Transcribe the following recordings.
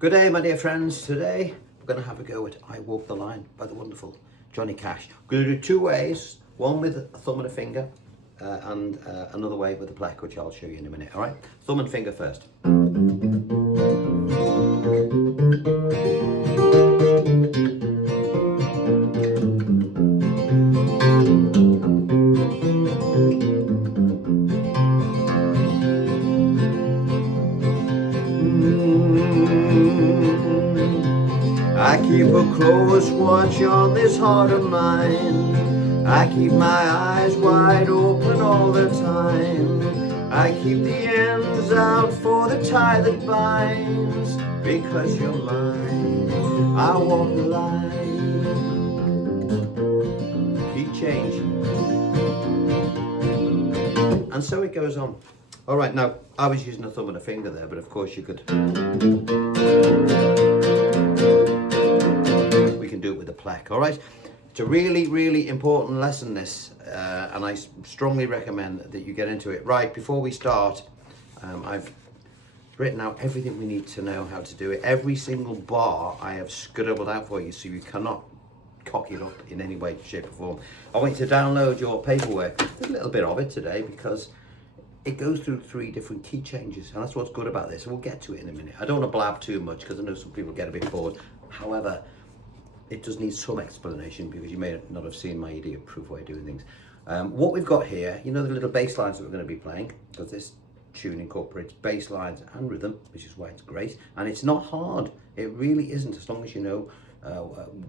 Good day, my dear friends. Today we're going to have a go at I Walk the Line by the wonderful Johnny Cash. We're going to do two ways, one with a thumb and a finger, and another way with a pleck, which I'll show you in a minute. All right, thumb and finger first. I keep a close watch on this heart of mine. I keep my eyes wide open all the time. I keep the ends out for the tie that binds. Because you're mine, I walk the line. Key change. And so it goes on. All right, now I was using a thumb and a finger there, but of course you could. We can do it with a pleck. All right, it's a really, really important lesson, this, and I strongly recommend that you get into it. Right, before we start, I've written out everything we need to know how to do it. Every single bar I have scribbled out for you, so you cannot cock it up in any way, shape or form. I want you to download your paperwork. There's a little bit of it today because it goes through 3 different key changes, and that's what's good about this. We'll get to it in a minute. I don't want to blab too much because I know some people get a bit bored. However, it does need some explanation because you may not have seen my idiot-proof way of doing things. What we've got here, you know the little bass lines that we're going to be playing, because this tune incorporates bass lines and rhythm, which is why it's great. And it's not hard. It really isn't, as long as you know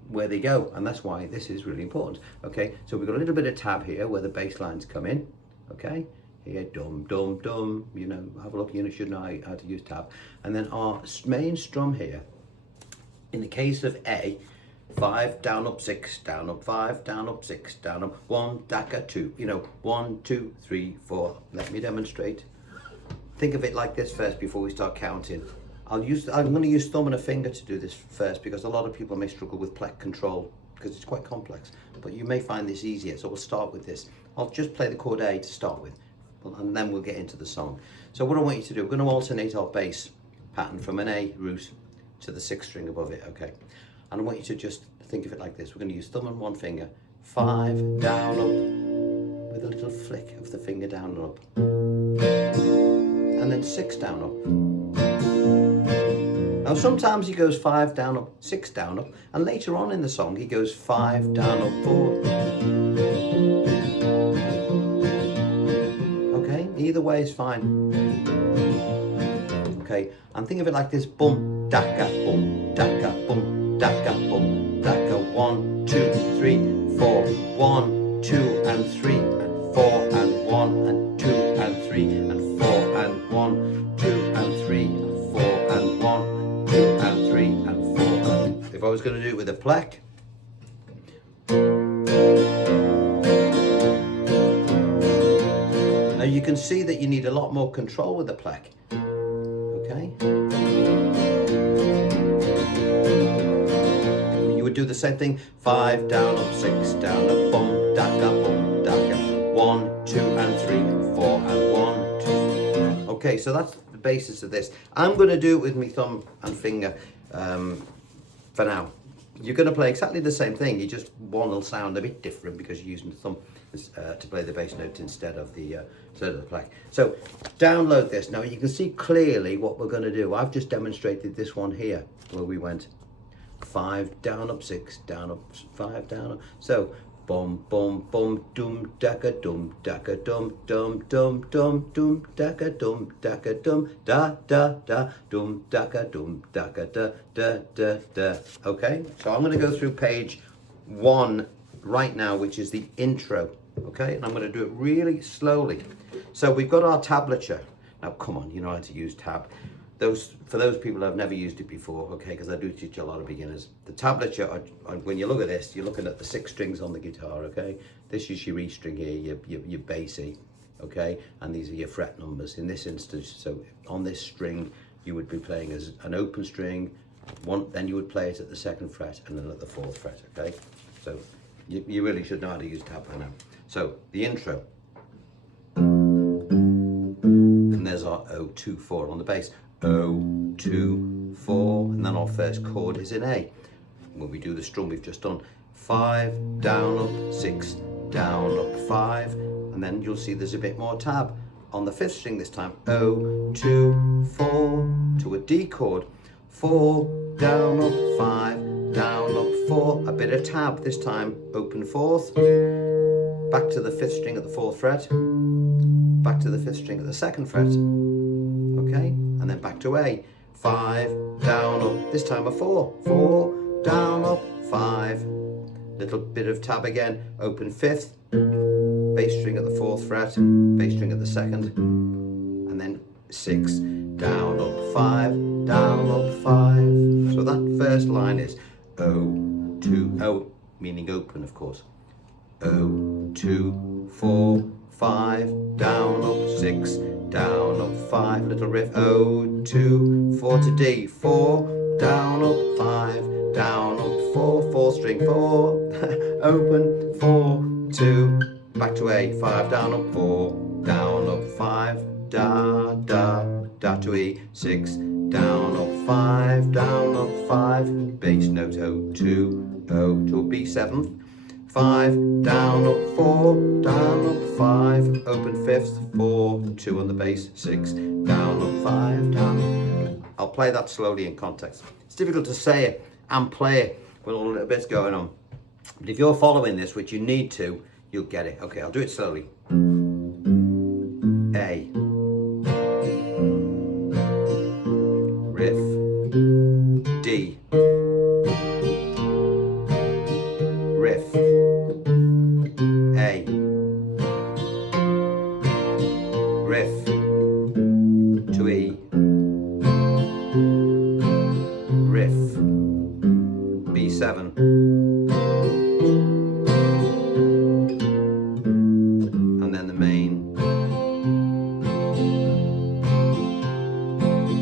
where they go, and that's why this is really important. Okay, so we've got a little bit of tab here where the bass lines come in. Okay, here, dum dum dum, you know, have a look, you should know how to use tab. And then our main strum here, in the case of A, 5 down up 6 down up 5 down up 6 down up 1 daka 2, you know, 1 2 3 4. Let me demonstrate. Think of it like this first before we start counting. I'm going to use thumb and a finger to do this first because a lot of people may struggle with pleck control because it's quite complex, but you may find this easier. So we'll start with this. I'll just play the chord A to start with, and then we'll get into the song. So what I want you to do, we're going to alternate our bass pattern from an A root to the 6th string above it, okay? And I want you to just think of it like this. We're going to use thumb and one finger, 5 down up, with a little flick of the finger down and up, and then 6 down up. Now sometimes he goes 5 down up, 6 down up, and later on in the song he goes 5 down up 4. Okay, either way is fine. Okay, and think of it like this: bum daka bum daka bum daka bum daka. 1 2 3 4, 1 2 and 3 and 4 and 1 and 2 and 3 and 4 and 1 2 and 3 and 4 and 1 2 and 3 and 4 and. If I was going to do it with a pleck, now you can see that you need a lot more control with the pleck. Okay. You would do the same thing: 5 down up 6 down up bum daka 1 2 and 3 and 4 and 1 2. Okay, so that's the basis of this. I'm going to do it with my thumb and finger for now. You're going to play exactly the same thing, you just one will sound a bit different because you're using the thumb to play the bass note instead of the pleck. So download this. Now you can see clearly what we're going to do. I've just demonstrated this one here where we went 5 down up 6 down up 5 down up. So bum bum bum dum daka dum daka dum dum dum dum dum daka dum daka dum da da da dum daka da da da da. Okay, so I'm going to go through page 1 right now, which is the intro. Okay, and I'm going to do it really slowly. So we've got our tablature. Now come on, you know how to use tab. For those people who have never used it before, okay, because I do teach a lot of beginners. The tablature, when you look at this, you're looking at the 6 strings on the guitar, okay? This is your E string here, your bass E, okay? And these are your fret numbers in this instance. So on this string, you would be playing as an open string, then you would play it at the 2nd fret and then at the 4th fret, okay? So you really should know how to use tab by now. So the intro. And there's our 0 2 4 on the bass. 0 2 4, and our first chord is in A. When we do the strum we've just done, 5, down, up, 6, down, up, 5, and then you'll see there's a bit more tab. On the 5th string this time, O, 2, 4, to a D chord, 4, down, up, 5, down, up, 4, a bit of tab this time, open 4th, back to the 5th string at the 4th fret, back to the 5th string at the 2nd fret, okay, and then back to A, 5, down, up, this time a 4, 4, down, up, 5, little bit of tab again, open 5th, bass string at the 4th fret, bass string at the 2nd, and then 6, down, up, 5, down, up, 5. So that first line is O, 2, O, meaning open of course, O, 2, 4, 5, down, up, 6, down, up, 5, little riff, O, 2, 4 to D, 4, down, up, 5, down, up, 4, 4th string, 4, open, 4, 2, back to A, 5, down, up, 4, down, up, 5, da, da, da to E, 6, down, up, 5, down, up, 5, bass note O, 2, O to a B 7th, 5, down, up, 4, down, up, 5, open 5th, 4, 2 on the bass, 6, down, up, 5, down. I'll play that slowly in context. It's difficult to say it and play it with all the little bits going on. But if you're following this, which you need to, you'll get it. Okay, I'll do it slowly. A. Riff. D. Riff. A. Riff. To E. Riff. B7. And then the main.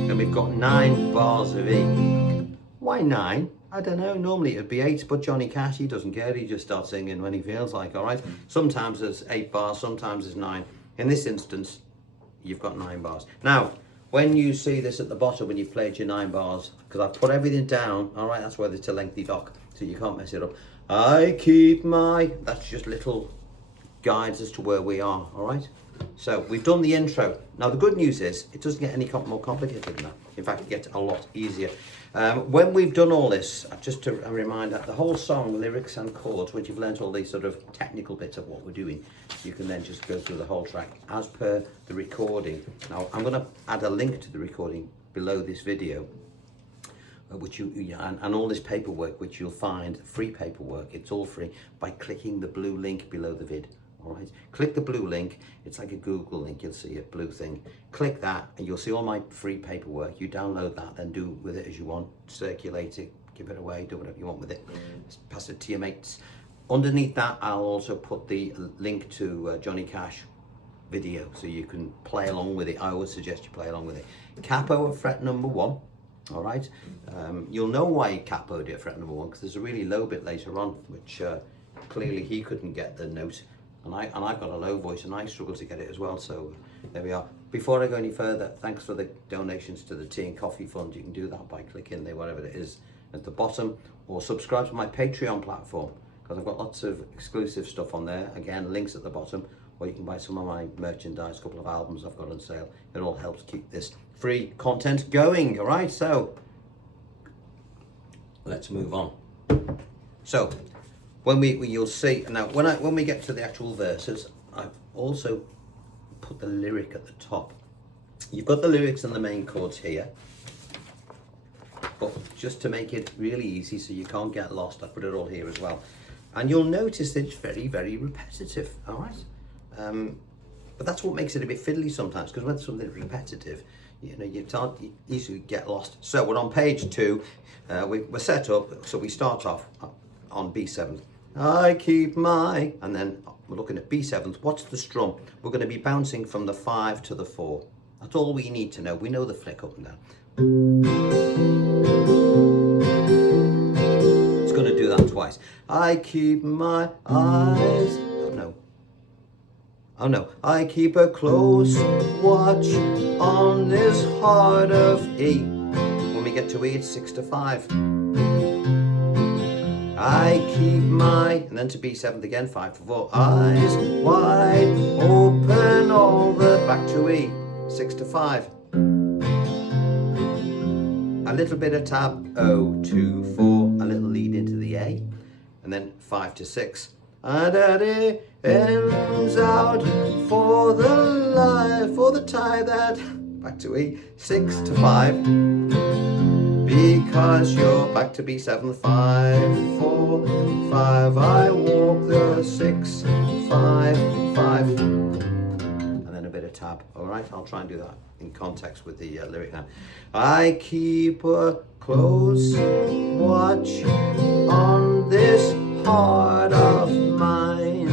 And we've got 9 bars of E. Why 9? I don't know, normally it'd be 8, but Johnny Cash, he doesn't care, he just starts singing when he feels like, all right? Sometimes there's 8 bars, sometimes there's 9. In this instance, you've got 9 bars. Now, when you see this at the bottom, when you've played your 9 bars, because I've put everything down, all right, that's why it's a lengthy doc, so you can't mess it up. I keep my, that's just little guides as to where we are, all right? So we've done the intro. Now the good news is it doesn't get any more complicated than that. In fact, it gets a lot easier. When we've done all this, just to remind that the whole song, lyrics and chords, once you've learnt all these sort of technical bits of what we're doing, you can then just go through the whole track as per the recording. Now I'm going to add a link to the recording below this video, which and all this paperwork, which you'll find, free paperwork, it's all free, by clicking the blue link below the vid. All right, click the blue link. It's like a Google link. You'll see a blue thing. Click that and you'll see all my free paperwork. You download that, then do with it as you want. Circulate it, give it away, do whatever you want with it. Pass it to your mates. Underneath that, I'll also put the link to Johnny Cash video, so you can play along with it. I always suggest you play along with it. Capo at fret number 1. All right, you'll know why he capoed it at fret number 1, because there's a really low bit later on, which clearly he couldn't get the note. And I've got a low voice and I struggle to get it as well, so there we are. Before I go any further, thanks for the donations to the Tea and Coffee Fund. You can do that by clicking there, whatever it is at the bottom, or subscribe to my Patreon platform, because I've got lots of exclusive stuff on there. Again, links at the bottom, or you can buy some of my merchandise, a couple of albums I've got on sale. It all helps keep this free content going, all right? So let's move on. So when you'll see now, when we get to the actual verses, I've also put the lyric at the top. You've got the lyrics and the main chords here, but just to make it really easy so you can't get lost, I put it all here as well. And you'll notice that it's very, very repetitive, all right? But that's what makes it a bit fiddly sometimes, because when something's repetitive, you know, you easily get lost. So we're on page 2, we're set up, so we start off on B7. I keep my, and then we're looking at B7th. What's the strum? We're going to be bouncing from the 5 to the 4. That's all we need to know. We know the flick up and down. It's going to do that twice. I keep my eyes. Oh no. I keep a close watch on this heart of E. When we get get to E, it's 6 to 5. I keep my, and then to B7th again, 5 to 4. Eyes wide open, all the, back to E, 6 to 5. A little bit of tab, O, 2, 4, a little lead into the A, and then 5 to 6. And it ends out for the life, for the tie that, back to E, 6 to 5. Because you're back to B7, 5, 4, 5. I walk the 6, 5, 5. And then a bit of tab. All right, I'll try and do that in context with the lyric now. I keep a close watch on this heart of mine.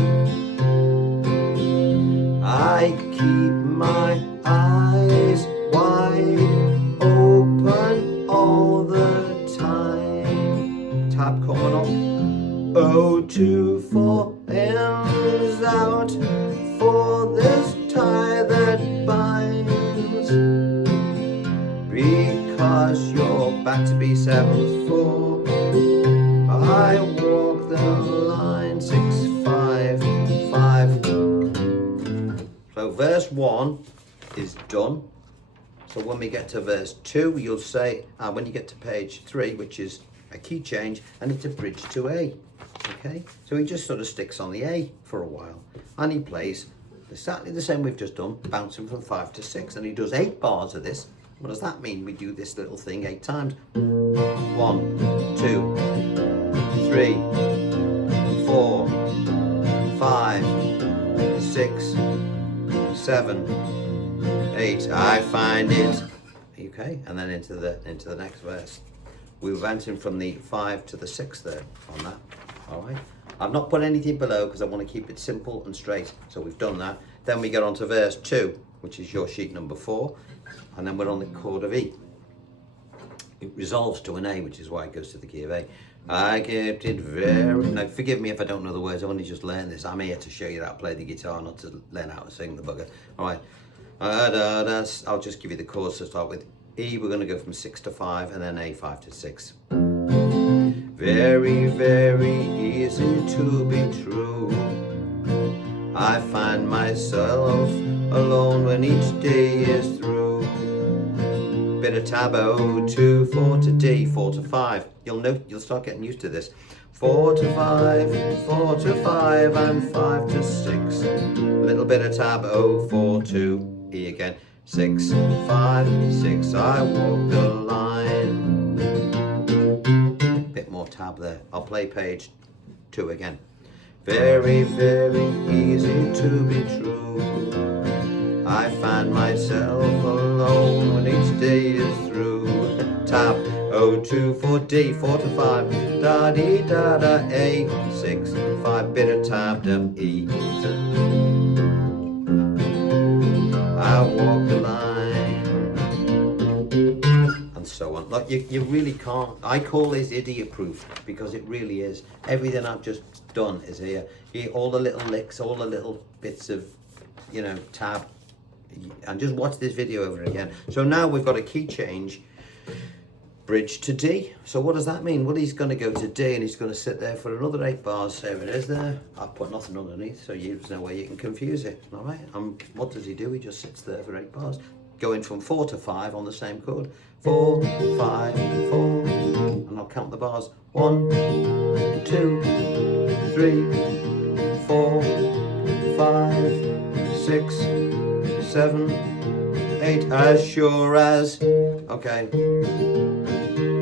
I keep my eyes wide open all the time. Tab coming up. 024 ends out for this tie that binds. Because you're back to B7, 4. I walk the line, 6, 5, 5. So verse 1 is done. So when we get to verse 2, you'll say, when you get to page 3, which is a key change, and it's a bridge to A. Okay, so he just sort of sticks on the A for a while, and he plays exactly the same we've just done, bouncing from 5 to 6, and he does 8 bars of this. What does that mean? We do this little thing 8 times. 1, 2, 3, 4, 5, 6, 7, 8. I find it. Okay, and then into the next verse. We were bouncing from the 5 to the 6 there on that. All right. I've not put anything below because I want to keep it simple and straight. So we've done that. Then we get on to verse 2, which is your sheet number 4, and then we're on the chord of E. It resolves to an A, which is why it goes to the key of A. I kept it very... Now, forgive me if I don't know the words. I only just learned this. I'm here to show you how to play the guitar, not to learn how to sing the bugger. All right. I'll just give you the chords to start with. E, we're going to go from 6 to 5, and then A, 5 to 6. Very, very easy to be true. I find myself alone when each day is through. Bit of tab, 0, 2, 4 to D, 4 to 5. You'll start getting used to this. 4 to 5, 4 to 5, and 5 to 6. A little bit of tab, 0, 4 to E again. 6, 5, 6. I walk the line. Bit more tab there. I'll play page 2 again. Very, very easy to be true. I find myself alone when each day is through. Tab, 0, 2, 4, D, 4 to 5. Da, dee, da, da, A, 6, 5. Bit of tab, dum, E. I walk the line. And so on. Like you really can't. I call this idiot proof because it really is. Everything I've just done is here. All the little licks, all the little bits of, tab. And just watch this video over again. So now we've got a key change, bridge to D. So what does that mean? Well, he's going to go to D and he's going to sit there for another 8 bars. There it is there. I've put nothing underneath, so there's no way you can confuse it. All right. What does he do? He just sits there for 8 bars. Going from 4 to 5 on the same chord. 4, 5, 4. And I'll count the bars. 1, 2, 3, 4, 5, 6, 7, 8. As sure as. Okay.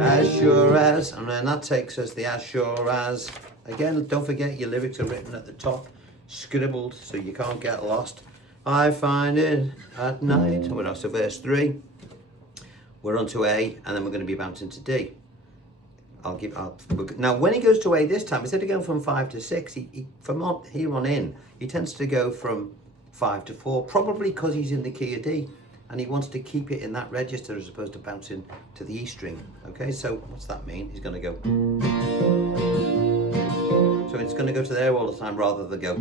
As sure as. And then that takes us the as sure as. Again, don't forget your lyrics are written at the top, scribbled so you can't get lost. I find it at night. We're on to verse 3. We're on to A, and then we're going to be bouncing to D. Now, when he goes to A this time, instead of going from 5 to 6, from here on in, he tends to go from 5 to 4, probably because he's in the key of D, and he wants to keep it in that register as opposed to bouncing to the E string. Okay, so what's that mean? He's going to go. So it's going to go to there all the time rather than go.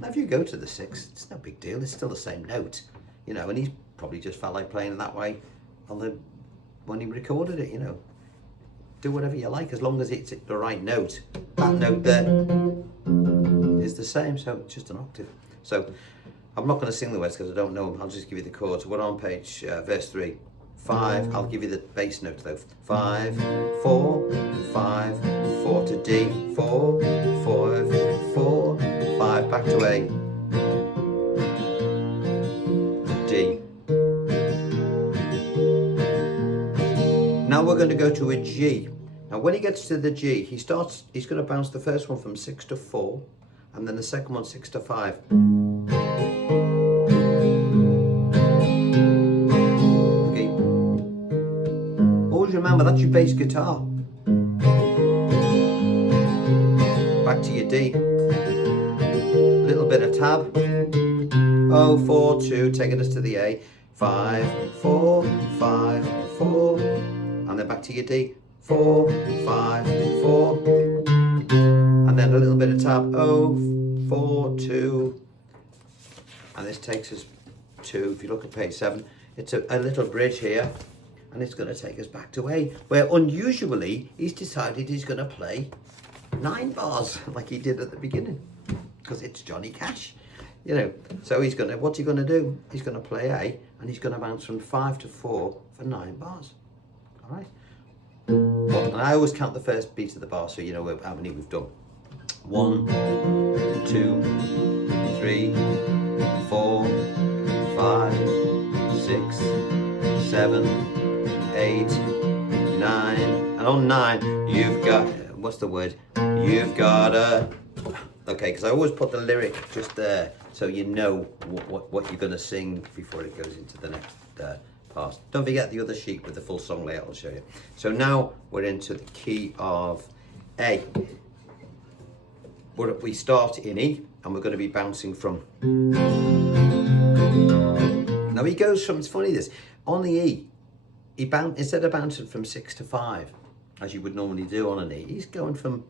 Now, if you go to the 6, it's no big deal. It's still the same note, and he's probably just felt like playing that way on the when he recorded it, you know. Do whatever you like as long as it's the right note. That note there is the same, so it's just an octave. So I'm not going to sing the words because I don't know them. I'll just give you the chords. We're on page verse 3. 5. I'll give you the bass note though. 5, 4, 5, 4 to D. 4, 4, 4, 5. Back to A. D. Now we're going to go to a G. Now when he gets to the G, he's going to bounce the first one from 6 to 4, and then the second one 6 to 5. Okay. Always remember that's your bass guitar. Back to your D. Little bit of tab. Oh, 4, 2, taking us to the A. 5, 4, 5, 4. And then back to your D. 4, 5, 4. And then a little bit of tab. Oh, 4, 2. And this takes us to, if you look at page 7, it's a little bridge here. And it's going to take us back to A, where unusually he's decided he's going to play 9 bars like he did at the beginning. Because it's Johnny Cash. You know, so what's he going to do? He's going to play A, and he's going to bounce from 5 to 4 for 9 bars. All right. And I always count the first beat of the bar, so you know how many we've done. 1, 2, 3, 4, 5, 6, 7, 8, 9. And on 9, you've got, what's the word? You've got a, okay, because I always put the lyric just there, so you know what you're going to sing before it goes into the next part. Don't forget the other sheet with the full song layout, I'll show you. So now we're into the key of A. We start in E, and we're going to be bouncing from. Now he goes from, it's funny this, on the E, instead of bouncing from 6 to 5, as you would normally do on an E, he's going from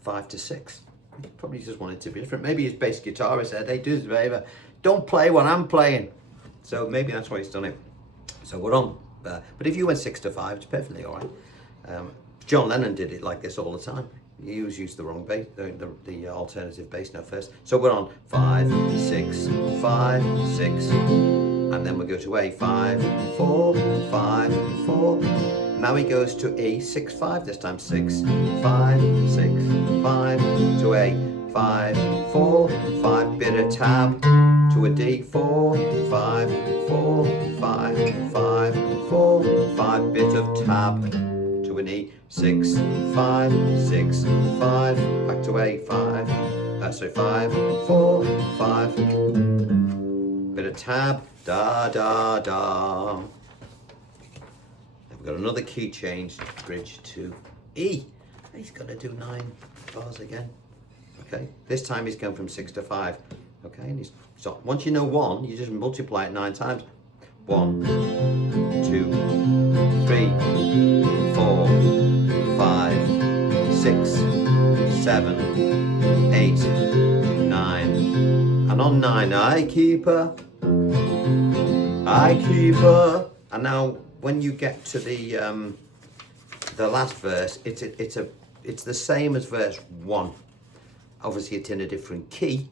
5 to 6. He probably just wanted to be different. Maybe his bass guitarist said, hey, do us a favour, don't play what I'm playing. So maybe that's why he's done it. So we're on, but if you went 6 to 5, it's perfectly all right. John Lennon did it like this all the time. He always used the wrong bass, the alternative bass note first. So we're on 5, 6, 5, 6, and then we go to A, 5, 4, 5, 4. Now he goes to E, 6, 5, this time 6, 5, 6, 5, to A, 5, 4, 5, bit of tab, to a D, 4, 5, 4, 5, 5, 4, 5, bit of tab, to an E, 6, 5, 6, 5, back to A, 5, 5, 4, 5, bit of tab, da, da, da. Then we've got another key change, bridge to E. He's going to do 9 bars again. Okay, this time he's going from 6 to 5. Okay, and so once you know 1, you just multiply it 9 times. 1, 2, 3, 4, 5, 6, 7, 8, 9. And on 9, I keep her. And now when you get to the last verse, it's the same as verse 1. Obviously it's in a different key,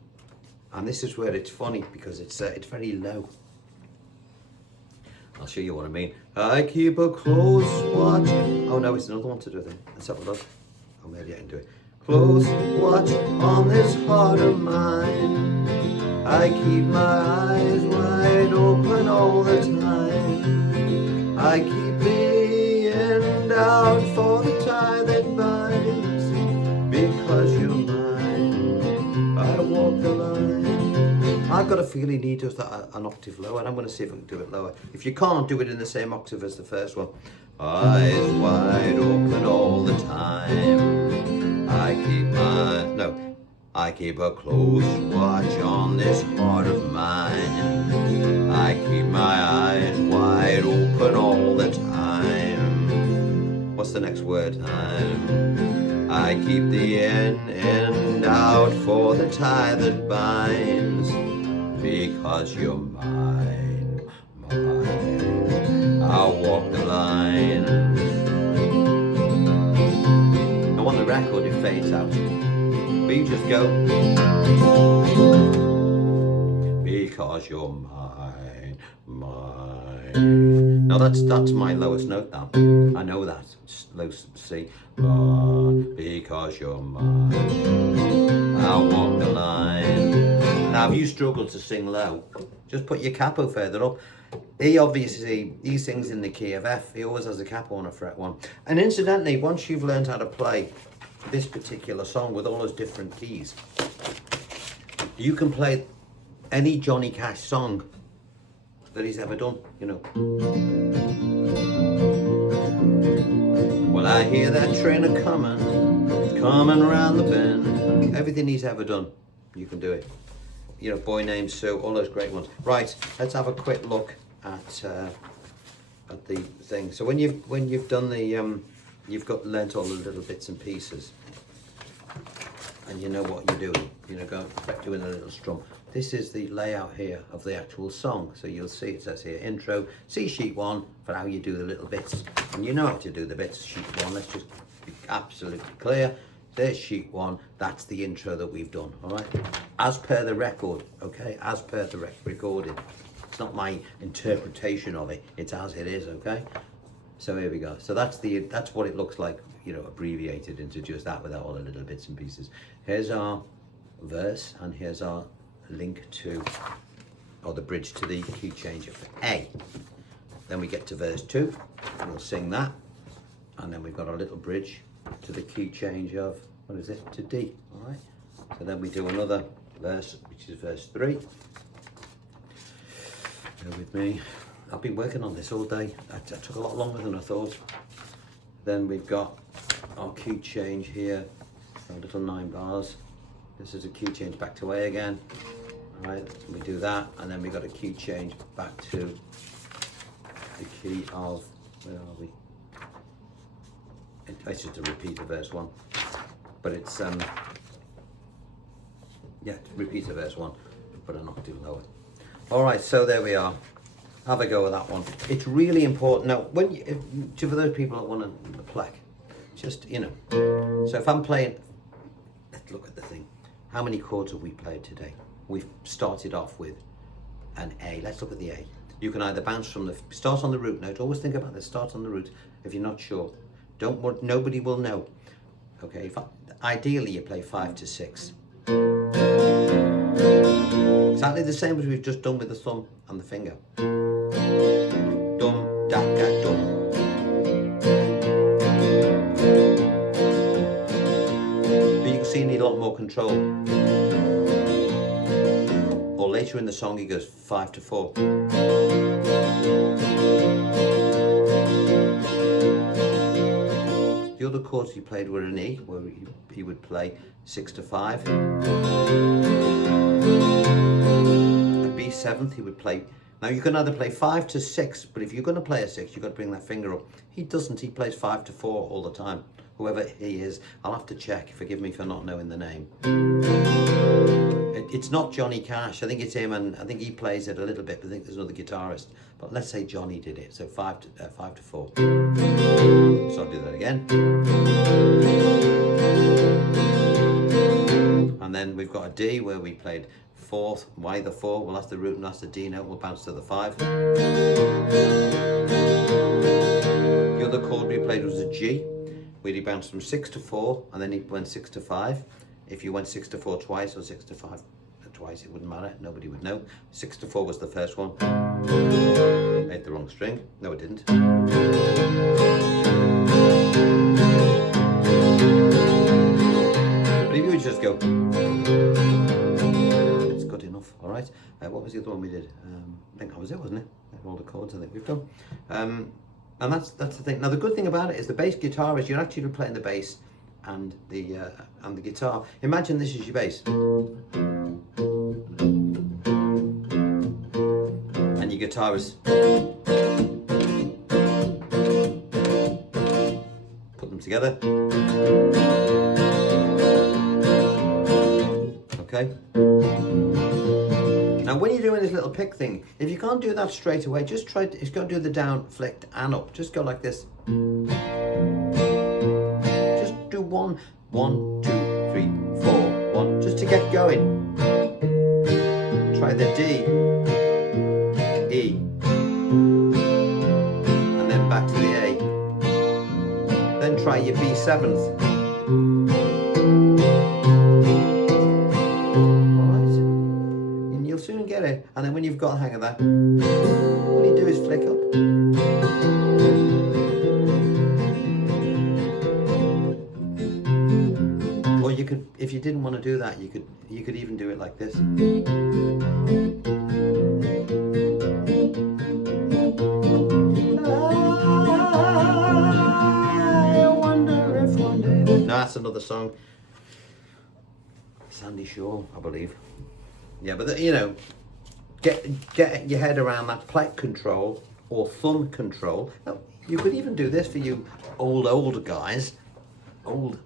and this is where it's funny because it's very low. I'll show you what I mean. I keep a close watch. Oh no, it's another one to do then. Let's have a look. Oh, maybe I can do it. Close watch on this heart of mine. I keep my eyes wide open all the time. I keep the end out for the tie that binds. Because you're mine, I walk the line. I've got a feeling he does that an octave lower, and I'm going to see if I can do it lower. If you can't, do it in the same octave as the first one. Eyes wide open all the time. I keep a close watch on this heart of mine. I keep my eyes wide open all the time. What's the next word? I keep the end out for the tie that binds. Because you're mine, mine. I'll walk the line. record, it fades out. But you just go, because you're mine, mine. Now that's my lowest note now. I know that. It's low C. Because you're mine, I'll walk the line. Now if you struggle to sing low, just put your capo further up. He sings in the key of F. He always has a capo on a fret 1. And incidentally, once you've learned how to play this particular song with all those different keys, you can play any Johnny Cash song that he's ever done, you know. Well, I hear that train a-coming, it's coming around the bend. Everything he's ever done, you can do it. You know, Boy Named Sue, all those great ones. Right, let's have a quick look at the thing. So when you've done the you've got learnt all the little bits and pieces, and you know what you're doing. You know, go doing a little strum. This is the layout here of the actual song. So you'll see it says here intro, C sheet 1 for how you do the little bits, and you know how to do the bits. Sheet 1. Let's just be absolutely clear. There's sheet 1, that's the intro that we've done, all right? As per the record, okay? As per the recording. It's not my interpretation of it, it's as it is, okay? So here we go. So that's what it looks like, you know, abbreviated into just that without all the little bits and pieces. Here's our verse, and here's our link to, or the bridge to the key change of A. Then we get to verse 2, and we'll sing that, and then we've got our little bridge to the key change of, what is it, to D, all right? So then we do another verse, which is verse 3. Bear with me. I've been working on this all day. That took a lot longer than I thought. Then we've got our key change here, our little 9 bars. This is a key change back to A again, all right? We do that, and then we got a key change back to the key of, where are we? It's just a repeat of verse 1, but it's yeah, repeat of verse 1, but an octave lower. All right, so there we are. Have a go with that one. It's really important. Now, when for those people that want to play, just, you know. So if I'm playing, let's look at the thing. How many chords have we played today? We've started off with an A. Let's look at the A. You can either bounce from the start on the root note. Always think about the start on the root. If you're not sure. Nobody will know. Okay, ideally you play 5 to 6. Exactly the same as we've just done with the thumb and the finger. Dum, da, ga, dum. But you can see you need a lot more control. Or later in the song he goes 5 to 4. The other chords he played were an E, where he would play 6 to 5. A B7th he would play. Now you can either play 5 to 6, but if you're going to play a 6, you've got to bring that finger up. He doesn't, he plays 5 to 4 all the time. Whoever he is, I'll have to check, forgive me for not knowing the name. It's not Johnny Cash, I think it's him, and I think he plays it a little bit, but I think there's another guitarist. But let's say Johnny did it, so 5 to 4. So I'll do that again. And then we've got a D where we played 4th. Why the 4? Well, that's the root and that's the D note. We'll bounce to the 5. The other chord we played was a G, where he bounced from 6 to 4, and then he went 6 to 5. If you went 6 to 4 twice or 6 to 5 twice, it wouldn't matter. Nobody would know. 6 to 4 was the first one. Made the wrong string. No, it didn't. But if you would just go, it's good enough. All right. What was the other one we did? I think that was it, wasn't it? All the chords I think we've done. And that's the thing. Now the good thing about it is the bass guitar is you're actually playing the bass and the guitar. Imagine this is your bass. And your guitar is. Put them together. Okay. Now when you're doing this little pick thing, if you can't do that straight away, just try to, it's got to do the down, flicked and up. Just go like this. Just do 1, 2, 3, 4, 1, just to get going. Try the D, E, and then back to the A. Then try your B7th. Alright, and you'll soon get it. And then when you've got the hang of that, all you do is flick up. Or you could, if you didn't want to do that, you could even do it like this. I wonder if one day. No, that's another song. Sandy Shaw, I believe. Yeah, but you know, get your head around that pleck control or thumb control. Now, you could even do this for you old guys. Old,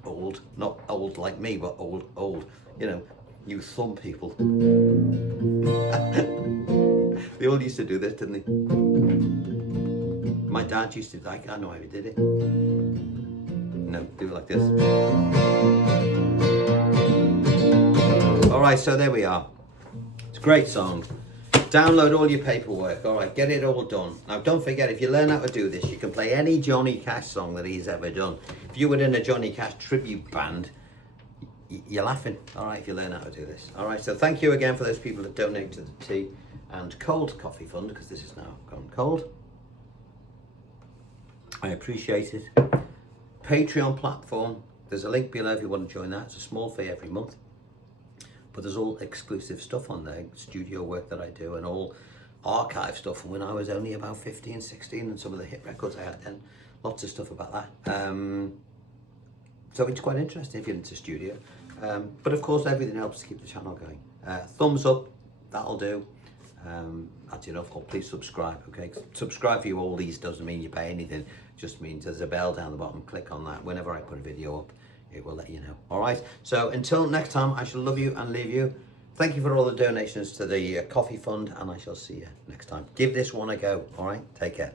not old like me, but old, you know, you thumb people. They all used to do this, didn't they? My dad used to, I know how he did it. No, do it like this. All right, so there we are. It's a great song. Download all your paperwork, all right, get it all done. Now don't forget, if you learn how to do this, you can play any Johnny Cash song that he's ever done. If you were in a Johnny Cash tribute band, you're laughing, all right, if you learn how to do this. All right, so thank you again for those people that donate to the tea and cold coffee fund, because this is now gone cold. I appreciate it. Patreon platform, there's a link below if you want to join that. It's a small fee every month. But there's all exclusive stuff on there, studio work that I do, and all archive stuff from when I was only about 15, 16, and some of the hit records I had then. Lots of stuff about that. So it's quite interesting if you're into studio. But of course, everything helps to keep the channel going. Thumbs up, that'll do. That's enough. Oh, please subscribe, okay? Subscribe for you, all these doesn't mean you pay anything. It just means there's a bell down the bottom. Click on that. Whenever I put a video up, it will let you know. All right, so until next time, I shall love you and leave you. Thank you for all the donations to the coffee fund, and I shall see you next time. Give this one a go. All right, take care.